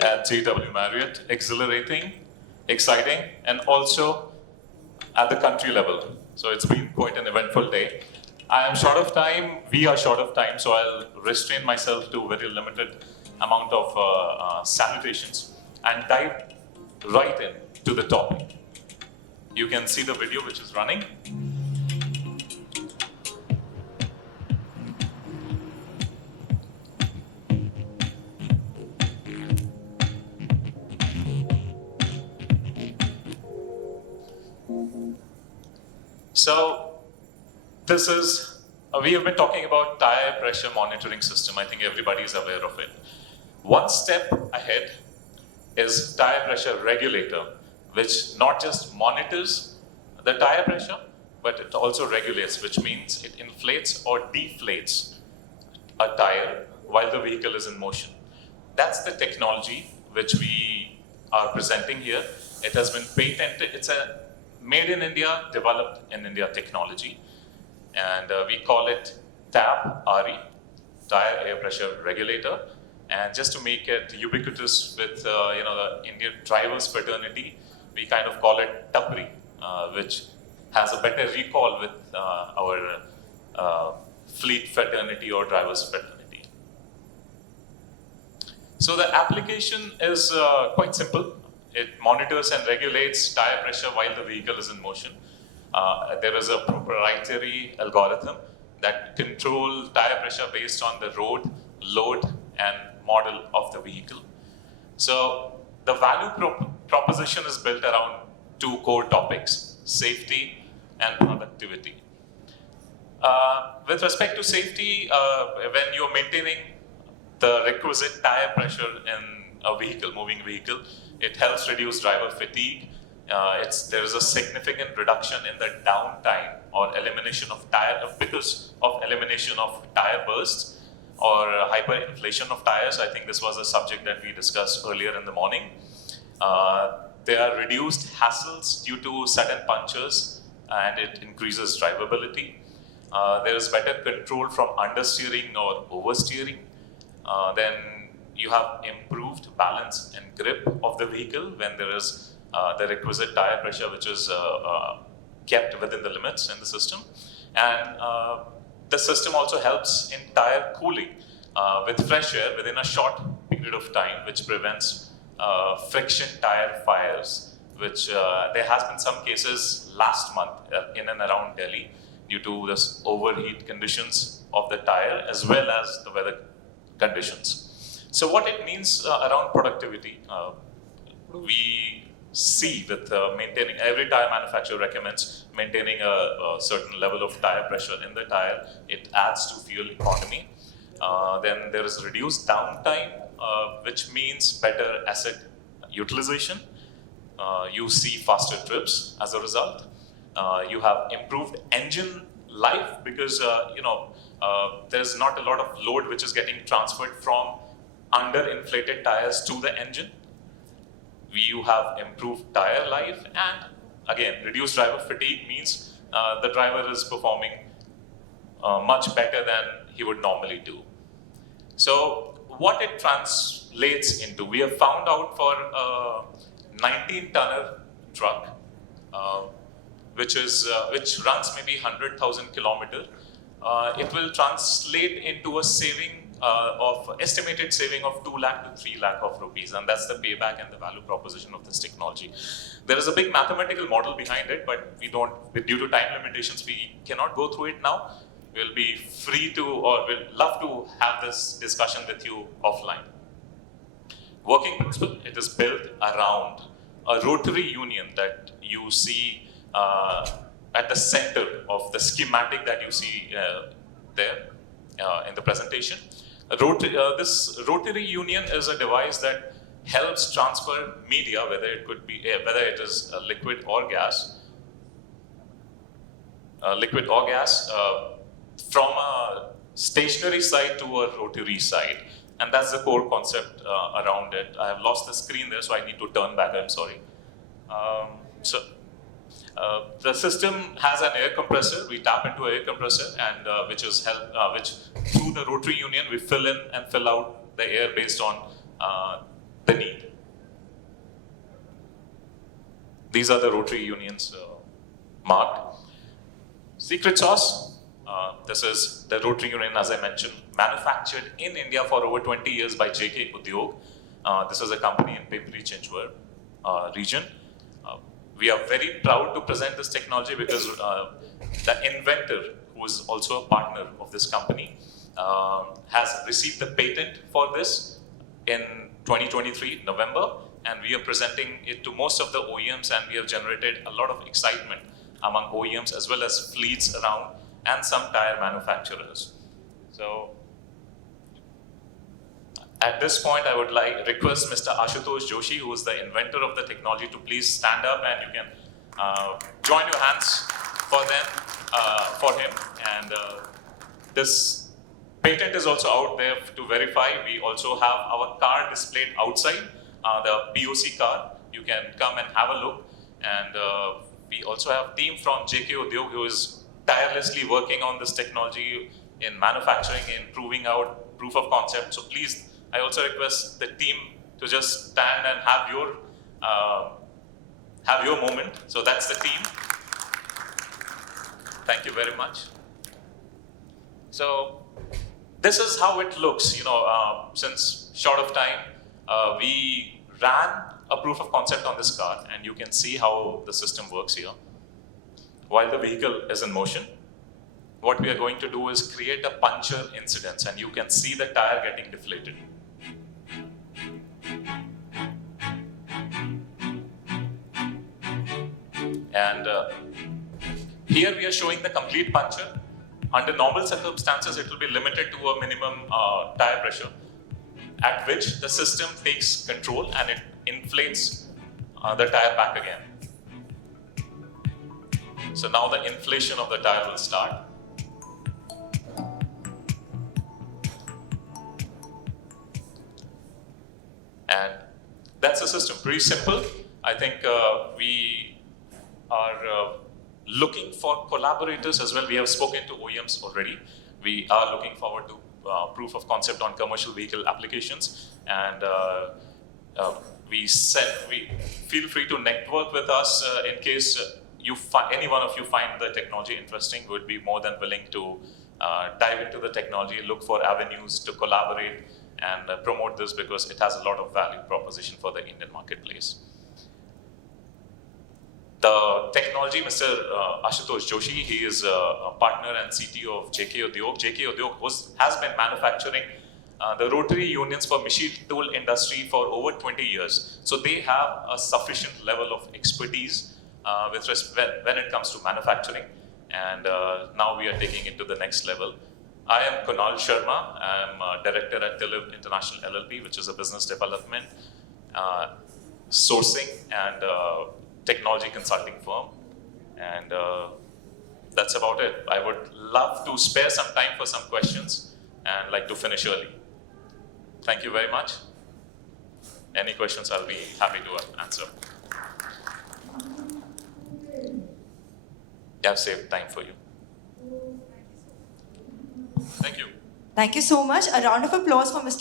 at JW Marriott, exhilarating, exciting, and also at the country level. So it's been quite an eventful day. I am short of time, we are short of time, so I'll restrain myself to a very limited amount of salutations and dive right in to the topic. You can see the video which is running. So this is, we have been talking about tire pressure monitoring system. I think everybody is aware of it. One step ahead is tire pressure regulator, which not just monitors the tire pressure, but it also regulates, which means it inflates or deflates a tire while the vehicle is in motion. That's the technology which we are presenting here. It has been patented. It's a made in India, developed in India technology. And we call it TAP, RE, Tire Air Pressure Regulator. And just to make it ubiquitous with the Indian drivers fraternity, we kind of call it TAPRI, which has a better recall with our fleet fraternity or drivers fraternity. So the application is quite simple. It monitors and regulates tire pressure while the vehicle is in motion. There is a proprietary algorithm that controls tire pressure based on the road, load, and model of the vehicle. So the value proposition is built around two core topics: safety and productivity. With respect to safety, when you're maintaining the requisite tire pressure in a vehicle, moving vehicle, it helps reduce driver fatigue. There is a significant reduction in the downtime or elimination of tire because of elimination of tire bursts or hyperinflation of tires. I think this was a subject that we discussed earlier in the morning. There are reduced hassles due to sudden punctures, and it increases drivability. There is better control from understeering or oversteering. Then you have improved balance and grip of the vehicle when there is the requisite tire pressure, which is kept within the limits in the system. And the system also helps in tire cooling with fresh air within a short period of time, which prevents friction tire fires, which there has been some cases last month in and around Delhi due to this overheat conditions of the tire as well as the weather conditions. So what it means around productivity, we see with maintaining, every tire manufacturer recommends maintaining a certain level of tire pressure in the tire. It adds to fuel economy. Then there is reduced downtime, which means better asset utilization. You see faster trips as a result. You have improved engine life because there's not a lot of load which is getting transferred from under-inflated tires to the engine. You have improved tire life, and again, reduced driver fatigue means the driver is performing much better than he would normally do. So what it translates into, we have found out for a 19-tonner truck, which runs maybe 100,000 kilometers, it will translate into a saving estimated saving of 2 lakh to 3 lakh of rupees, and that's the payback and the value proposition of this technology. There is a big mathematical model behind it, but due to time limitations, we cannot go through it now. We'll be free to, or we'll love to have this discussion with you offline. Working principle, it is built around a rotary union that you see at the center of the schematic that you see there in the presentation. This rotary union is a device that helps transfer media, whether it is liquid or gas, from a stationary side to a rotary side, and that's the core concept around it. I have lost the screen there, so I need to turn back. I'm sorry. The system has an air compressor. We tap into an air compressor, and which through the rotary union we fill in and fill out the air based on the need. These are the Rotary Unions marked. Secret sauce, this is the Rotary Union, as I mentioned, manufactured in India for over 20 years by JK Udyog. This is a company in Pimpri Chinchwad region. We are very proud to present this technology because the inventor, who is also a partner of this company, has received the patent for this in 2023, November, and we are presenting it to most of the OEMs, and we have generated a lot of excitement among OEMs as well as fleets around and some tire manufacturers. So at this point, I would like request Mr. Ashutosh Joshi, who is the inventor of the technology, to please stand up, and you can join your hands for him. And this patent is also out there to verify. We also have our car displayed outside, the POC car. You can come and have a look. And we also have a team from JK Udyog who is tirelessly working on this technology in manufacturing, in proving out proof of concept. So please, I also request the team to just stand and have your moment. So that's the team. Thank you very much. So this is how it looks. Since short of time, we ran a proof of concept on this car, and you can see how the system works here. While the vehicle is in motion, what we are going to do is create a puncture incidence, and you can see the tire getting deflated. And here we are showing the complete puncture. Under normal circumstances, it will be limited to a minimum tire pressure, at which the system takes control and it inflates the tire back again. So now the inflation of the tire will start. And that's the system, pretty simple. I think we are looking for collaborators as well. We have spoken to OEMs already. We are looking forward to proof of concept on commercial vehicle applications, and we feel free to network with us in case any one of you find the technology interesting. Would be more than willing to dive into the technology, look for avenues to collaborate and promote this, because it has a lot of value proposition for the Indian marketplace. The technology, Mr. Ashutosh Joshi, he is a partner and CTO of JK Udyog. JK Udyog has been manufacturing the rotary unions for machine tool industry for over 20 years. So they have a sufficient level of expertise when it comes to manufacturing. And now we are taking it to the next level. I am Kunal Sharma. I am a director at Tilive International LLP, which is a business development, sourcing, and technology consulting firm. And that's about it. I would love to spare some time for some questions and like to finish early. Thank you very much. Any questions, I'll be happy to answer. I've saved time for you. Thank you. Thank you so much. A round of applause for Mr.